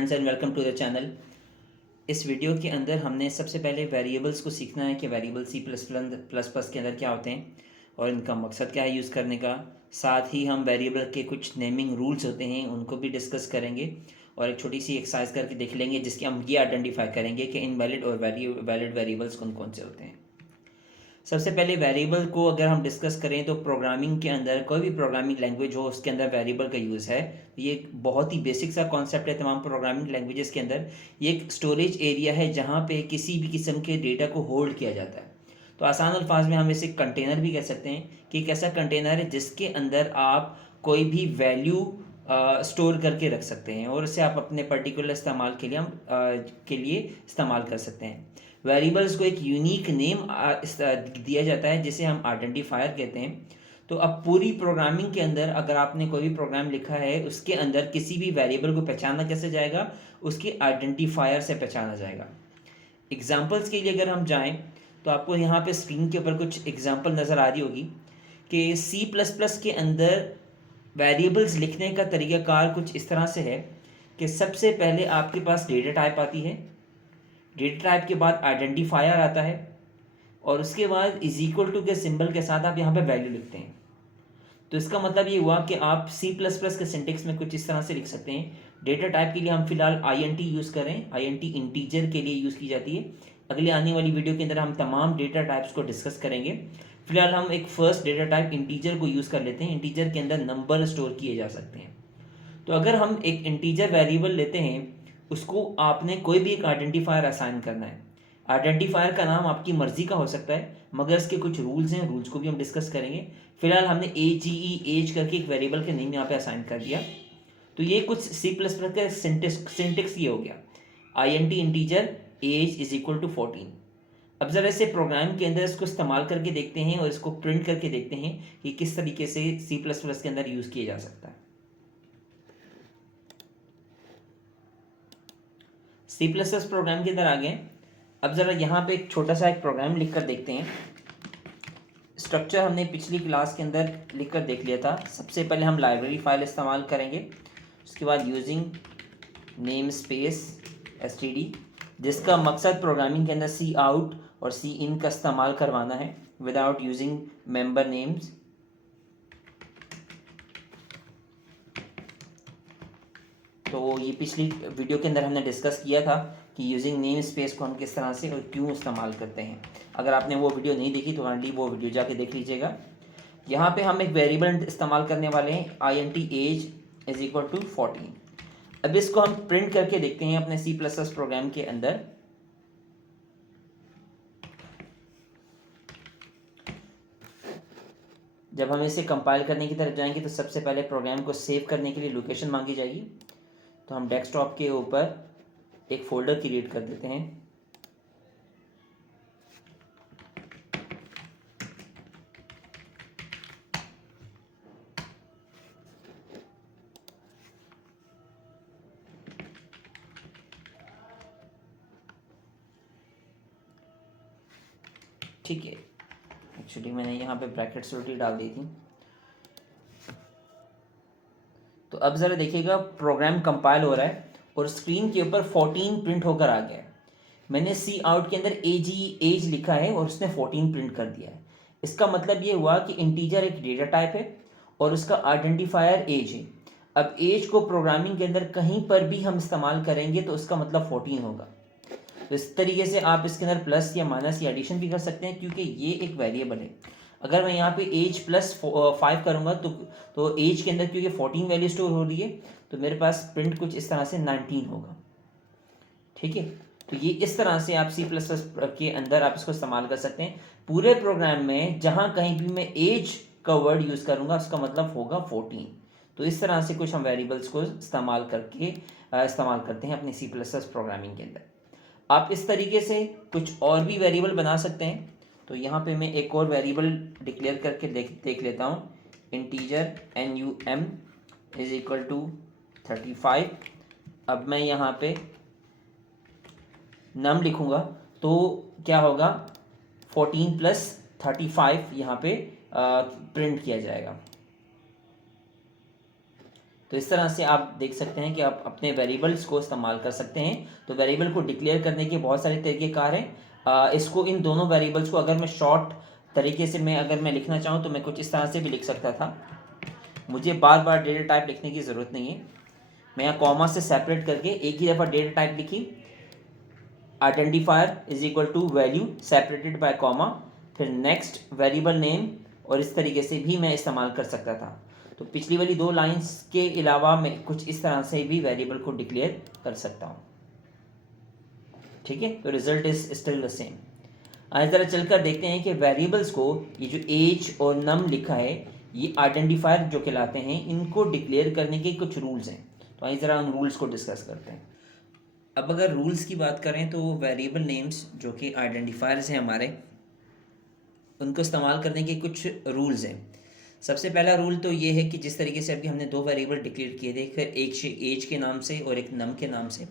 Friends and welcome to the channel. इस video के अंदर हमने सबसे पहले वेरिएबल्स को सीखना है कि वेरिएबल सी प्लस प्लस के अंदर क्या होते हैं और इनका मकसद क्या है यूज़ करने का। साथ ही हम वेरिएबल के कुछ नेमिंग रूल्स होते हैं उनको भी डिस्कस करेंगे और एक छोटी सी एक्सरसाइज करके देख लेंगे जिसके हम ये आइडेंटिफाई करेंगे कि इनवैलिड और वैलिड वेरिएबल्स कौन कौन से होते हैं। सबसे पहले वेरिएबल को अगर हम डिस्कस करें तो प्रोग्रामिंग के अंदर कोई भी प्रोग्रामिंग लैंग्वेज हो उसके अंदर वेरिएबल का यूज़ है। ये एक बहुत ही बेसिक सा कॉन्सेप्ट है तमाम प्रोग्रामिंग लैंग्वेजेस के अंदर। ये एक स्टोरेज एरिया है जहाँ पे किसी भी किस्म के डेटा को होल्ड किया जाता है। तो आसान अल्फाज में हम इसे कंटेनर भी कह सकते हैं कि एक ऐसा कंटेनर है जिसके अंदर आप कोई भी वैल्यू स्टोर करके रख सकते हैं और इसे आप अपने पर्टिकुलर इस्तेमाल के लिए इस्तेमाल कर सकते हैं। वेरिएबल्स को एक यूनिक नेम दिया जाता है जिसे हम आइडेंटिफायर कहते हैं। तो अब पूरी प्रोग्रामिंग के अंदर अगर आपने कोई भी प्रोग्राम लिखा है उसके अंदर किसी भी वेरिएबल को पहचाना कैसे जाएगा, उसके आइडेंटिफायर से पहचाना जाएगा। एग्जाम्पल्स के लिए अगर हम जाएं तो आपको यहाँ पे स्क्रीन के ऊपर कुछ एग्जाम्पल नज़र आ रही होगी कि C++ के अंदर वेरिएबल्स लिखने का तरीक़ाकार कुछ इस तरह से है कि सबसे पहले आपके पास डेटा टाइप आती है, डेटा टाइप के बाद आइडेंटिफायर आता है और उसके बाद इज इक्वल टू के सिंबल के साथ आप यहाँ पे वैल्यू लिखते हैं। तो इसका मतलब ये हुआ कि आप C++ के सिंटेक्स में कुछ इस तरह से लिख सकते हैं। डेटा टाइप के लिए हम फिलहाल INT यूज़ करें, INT इंटीजर के लिए यूज़ की जाती है। अगले आने वाली वीडियो के अंदर हम तमाम डेटा टाइप्स को डिस्कस करेंगे। फिलहाल हम एक फर्स्ट डेटा टाइप इंटीजर को यूज़ कर लेते हैं। इंटीजर के अंदर नंबर स्टोर किए जा सकते हैं। तो अगर हम एक इंटीजर वेरिएबल लेते हैं उसको आपने कोई भी एक आइडेंटिफायर असाइन करना है। आइडेंटिफायर का नाम आपकी मर्जी का हो सकता है मगर इसके कुछ रूल्स हैं, रूल्स को भी हम डिस्कस करेंगे। फिलहाल हमने एज करके एक वेरिएबल के नेम यहाँ पे असाइन कर दिया। तो ये कुछ C++ का सिंटेक्स ये हो गया, INT integer age is equal to 14। अब ज़रा इसे प्रोग्राम के अंदर इसको इस्तेमाल करके देखते हैं और इसको प्रिंट करके देखते हैं कि किस तरीके से C++ के अंदर यूज़ किया जा सकता है। C++ प्रोग्राम के अंदर आ गए। अब ज़रा यहाँ पे एक छोटा सा एक प्रोग्राम लिख कर देखते हैं। स्ट्रक्चर हमने पिछली क्लास के अंदर लिख कर देख लिया था। सबसे पहले हम लाइब्रेरी फाइल इस्तेमाल करेंगे, उसके बाद यूजिंग नेम स्पेस std, जिसका मकसद प्रोग्रामिंग के अंदर सी आउट और सी इन का इस्तेमाल करवाना है विदाउट यूजिंग मेंबर नेम्स। तो ये पिछली वीडियो के अंदर हमने डिस्कस किया था कि यूजिंग नेम स्पेस को हम किस तरह से और क्यों इस्तेमाल करते हैं। अगर आपने वो वीडियो नहीं देखी तो काइंडली वो वीडियो जाके देख लीजिएगा। यहाँ पे हम एक वेरिएबल इस्तेमाल करने वाले हैं, INT age is equal to 14। अब इसको हम प्रिंट करके देखते हैं अपने C++ प्रोग्राम के अंदर। जब हम इसे कंपाइल करने की तरफ जाएंगे तो सबसे पहले प्रोग्राम को सेव करने के लिए लोकेशन मांगी जाएगी। तो हम डेस्कटॉप के ऊपर एक फोल्डर क्रिएट कर देते हैं। ठीक है, एक्चुअली मैंने यहाँ पे ब्रैकेट्स उल्टी डाल दी थी। तो अब ज़रा देखिएगा प्रोग्राम कंपाइल हो रहा है और स्क्रीन के ऊपर 14 प्रिंट होकर आ गया है। मैंने सी आउट के अंदर एज लिखा है और उसने 14 प्रिंट कर दिया है। इसका मतलब ये हुआ कि इंटीजर एक डेटा टाइप है और उसका आइडेंटिफायर एज है। अब एज को प्रोग्रामिंग के अंदर कहीं पर भी हम इस्तेमाल करेंगे तो उसका मतलब 14 होगा। तो इस तरीके से आप इसके अंदर प्लस या माइनस या एडिशन भी कर सकते हैं क्योंकि ये एक वेरिएबल है। अगर मैं यहाँ पे एज +5 करूँगा तो एज के अंदर क्योंकि 14 वैल्यू स्टोर हो रही है तो मेरे पास प्रिंट कुछ इस तरह से 19 होगा। ठीक है, तो ये इस तरह से आप C++ के अंदर आप इसको इस्तेमाल कर सकते हैं। पूरे प्रोग्राम में जहाँ कहीं भी मैं एज का वर्ड यूज़ करूँगा उसका मतलब होगा 14। तो इस तरह से कुछ हम वेरिएबल्स को इस्तेमाल करते हैं अपने C++ प्रोग्रामिंग के अंदर। आप इस तरीके से कुछ और भी वेरिएबल बना सकते हैं। तो यहाँ पे मैं एक और वेरिएबल डिक्लेयर करके देख लेता हूँ, integer NUM is equal to 35। अब मैं यहाँ पे नम लिखूँगा तो क्या होगा, 14 + 35 यहाँ पे प्रिंट किया जाएगा। तो इस तरह से आप देख सकते हैं कि आप अपने वेरिएबल्स को इस्तेमाल कर सकते हैं। तो वेरिएबल को डिक्लेयर करने के बहुत सारे तरीक़ेकार हैं। इसको इन दोनों वेरिएबल्स को अगर मैं शॉर्ट तरीके से अगर मैं लिखना चाहूँ तो मैं कुछ इस तरह से भी लिख सकता था। मुझे बार बार डेटा टाइप लिखने की ज़रूरत नहीं है। मैं यहाँ कॉमा से सेपरेट करके एक ही दफ़ा डेटा टाइप लिखी, identifier is equal to value separated by comma, फिर नेक्स्ट वेरिएबल नेम, और इस तरीके से भी मैं इस्तेमाल कर सकता था। तो पिछली वाली 2 लाइंस के अलावा मैं कुछ इस तरह से भी वेरिएबल को डिक्लेयर कर सकता हूँ। ठीक है, तो result is still the same. आज ज़रा चलकर देखते हैं कि वेरिएबल्स को ये जो एज और नम लिखा है ये आइडेंटिफायर जो कहलाते हैं, इनको डिक्लेयर करने के कुछ रूल्स हैं। तो आइए ज़रा उन रूल्स को डिस्कस करते हैं। अब अगर रूल्स की बात करें तो वेरिएबल नेम्स जो कि आइडेंटिफायर्स हैं हमारे, उनको इस्तेमाल करने के कुछ रूल्स हैं। सबसे पहला रूल तो ये है कि जिस तरीके से अभी हमने 2 वेरिएबल डिक्लेयर किए थे, फिर एक एज के नाम से और एक नम के नाम से,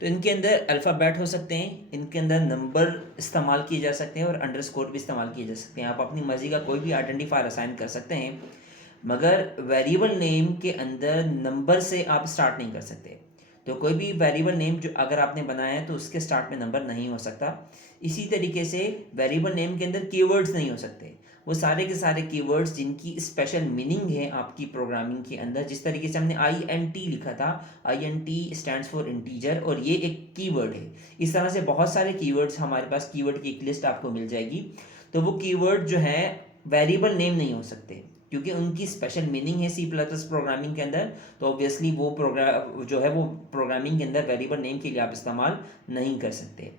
तो इनके अंदर अल्फ़ाबेट हो सकते हैं, इनके अंदर नंबर इस्तेमाल किए जा सकते हैं और अंडरस्कोर भी इस्तेमाल किए जा सकते हैं। आप अपनी मर्ज़ी का कोई भी आइडेंटिफायर असाइन कर सकते हैं, मगर वेरिएबल नेम के अंदर नंबर से आप स्टार्ट नहीं कर सकते। तो कोई भी वेरिएबल नेम जो अगर आपने बनाया है तो उसके स्टार्ट में नंबर नहीं हो सकता। इसी तरीके से वेरिएबल नेम के अंदर कीवर्ड्स नहीं हो सकते। वो सारे के सारे कीवर्ड्स जिनकी स्पेशल मीनिंग है आपकी प्रोग्रामिंग के अंदर, जिस तरीके से हमने INT लिखा था, INT स्टैंड्स फॉर इंटीजर, और ये एक कीवर्ड है। इस तरह से बहुत सारे कीवर्ड्स हमारे पास, कीवर्ड की एक लिस्ट आपको मिल जाएगी। तो वो कीवर्ड जो है वेरिएबल नेम नहीं हो सकते क्योंकि उनकी स्पेशल मीनिंग है C++ प्रोग्रामिंग के अंदर। तो ऑब्वियसली वो प्रोग्राम जो है वो प्रोग्रामिंग के अंदर वेरिएबल नेम के लिए आप इस्तेमाल नहीं कर सकते।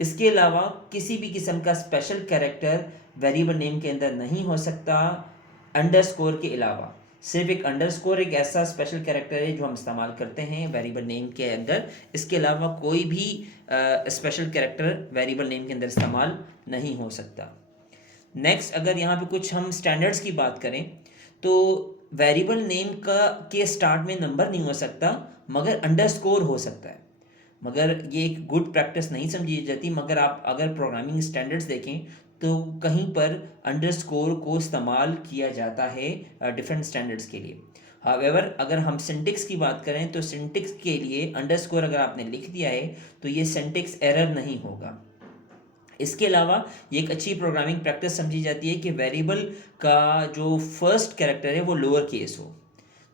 इसके अलावा किसी भी किस्म का स्पेशल कैरेक्टर वेरिएबल नेम के अंदर नहीं हो सकता अंडरस्कोर के अलावा। सिर्फ एक अंडरस्कोर एक ऐसा स्पेशल कैरेक्टर है जो हम इस्तेमाल करते हैं वेरिएबल नेम के अंदर। इसके अलावा कोई भी स्पेशल कैरेक्टर वेरिएबल नेम के अंदर इस्तेमाल नहीं हो सकता। नेक्स्ट, अगर यहाँ पे कुछ हम स्टैंडर्ड्स की बात करें तो वेरिएबल नेम के स्टार्ट में नंबर नहीं हो सकता मगर अंडरस्कोर हो सकता है। मगर ये एक गुड प्रैक्टिस नहीं समझी जाती, मगर आप अगर प्रोग्रामिंग स्टैंडर्ड्स देखें तो कहीं पर अंडरस्कोर को इस्तेमाल किया जाता है डिफरेंट स्टैंडर्ड्स के लिए। हावेवर अगर हम सिंटेक्स की बात करें तो सिंटेक्स के लिए अंडरस्कोर अगर आपने लिख दिया है तो ये सिंटेक्स एरर नहीं होगा। इसके अलावा ये एक अच्छी प्रोग्रामिंग प्रैक्टिस समझी जाती है कि वेरिएबल का जो फर्स्ट कैरेक्टर है वो लोअर केस हो।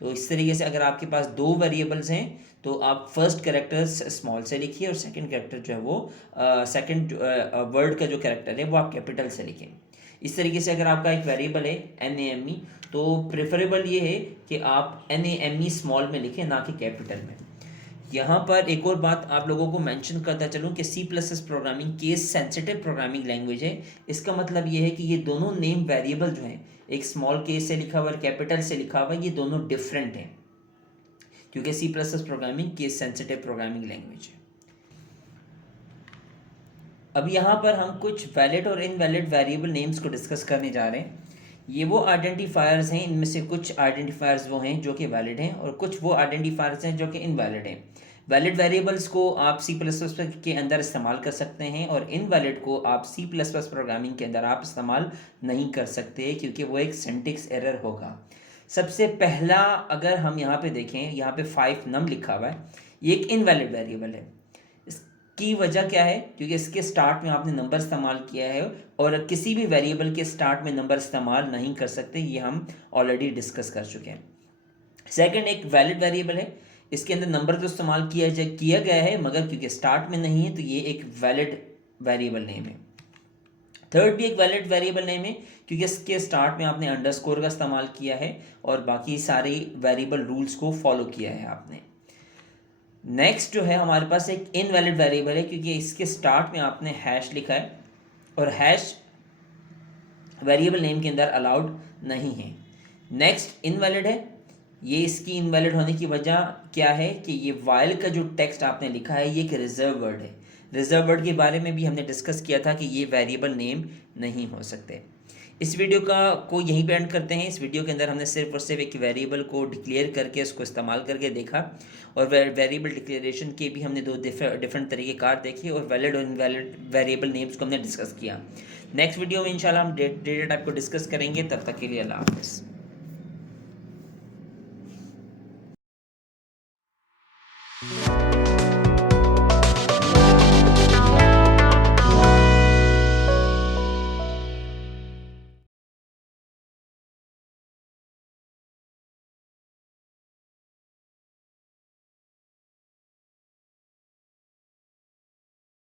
तो इस तरीके से अगर आपके पास 2 वेरिएबल्स हैं तो आप फर्स्ट कैरेक्टर स्मॉल से लिखिए और सेकंड कैरेक्टर जो है वो सेकंड वर्ड का जो कैरेक्टर है वो आप कैपिटल से लिखें। इस तरीके से अगर आपका एक वेरिएबल है NAME तो प्रेफरेबल ये है कि आप NAME स्मॉल में लिखें, ना कि कैपिटल में। यहाँ पर एक और बात आप लोगों को मेंशन करता चलूँ कि C++ programming case sensitive programming language है। इसका मतलब ये है कि ये दोनों नेम वेरिएबल जो हैं, एक स्मॉल केस से लिखा हुआ और कैपिटल से लिखा हुआ, ये दोनों डिफरेंट हैं क्योंकि C++ programming case sensitive programming language है। अब यहाँ पर हम कुछ वैलिड और इनवैलिड वेरिएबल नेम्स को डिस्कस करने जा रहे हैं। ये वो आइडेंटिफायर्स हैं, इनमें से कुछ आइडेंटिफायर्स वो हैं जो कि वैलिड हैं और कुछ वो आइडेंटिफायर्स हैं जो कि इनवैलिड हैं। वैलिड वेरिएबल्स को आप C++ के अंदर इस्तेमाल कर सकते हैं और इनवैलिड को आप C++ प्रोग्रामिंग के अंदर आप इस्तेमाल नहीं कर सकते क्योंकि वो एक सिंटेक्स एरर होगा। सबसे पहला अगर हम यहाँ पे देखें, यहाँ पे 5 नम लिखा हुआ है, ये एक इनवैलिड वेरिएबल है। की वजह क्या है? क्योंकि इसके स्टार्ट में आपने नंबर इस्तेमाल किया है और किसी भी वेरिएबल के स्टार्ट में नंबर इस्तेमाल नहीं कर सकते, ये हम ऑलरेडी डिस्कस कर चुके हैं। सेकंड, एक वैलिड वेरिएबल है, इसके अंदर नंबर तो इस्तेमाल किया गया है मगर क्योंकि स्टार्ट में नहीं है तो ये एक वैलिड वेरिएबल नेम है। थर्ड भी एक वैलिड वेरिएबल नेम है क्योंकि इसके स्टार्ट में आपने अंडरस्कोर का इस्तेमाल किया है और बाकी सारे वेरिएबल रूल्स को फॉलो किया है आपने। नेक्स्ट जो है हमारे पास एक इनवैलिड वेरिएबल है क्योंकि इसके स्टार्ट में आपने हैश लिखा है और हैश वेरिएबल नेम के अंदर अलाउड नहीं है। नेक्स्ट इनवैलिड है, ये इसकी इनवैलिड होने की वजह क्या है कि ये वाइल का जो टेक्स्ट आपने लिखा है ये एक रिजर्व वर्ड है। रिजर्व वर्ड के बारे में भी हमने डिस्कस किया था कि ये वेरिएबल नेम नहीं हो सकते। इस वीडियो को यहीं पे एंड करते हैं। इस वीडियो के अंदर हमने सिर्फ और सिर्फ एक वेरिएबल को डिक्लेयर करके उसको इस्तेमाल करके देखा और वेरिएबल डिक्लेरेशन के भी हमने 2 डिफरेंट तरीक़ेकार देखे और वैलिड और इनवैलिड वेरिएबल नेम्स को हमने डिस्कस किया। नेक्स्ट वीडियो में इंशाल्लाह हम डेटा टाइप को डिस्कस करेंगे। तब तक के लिए अल्लाह हाफ़िज़।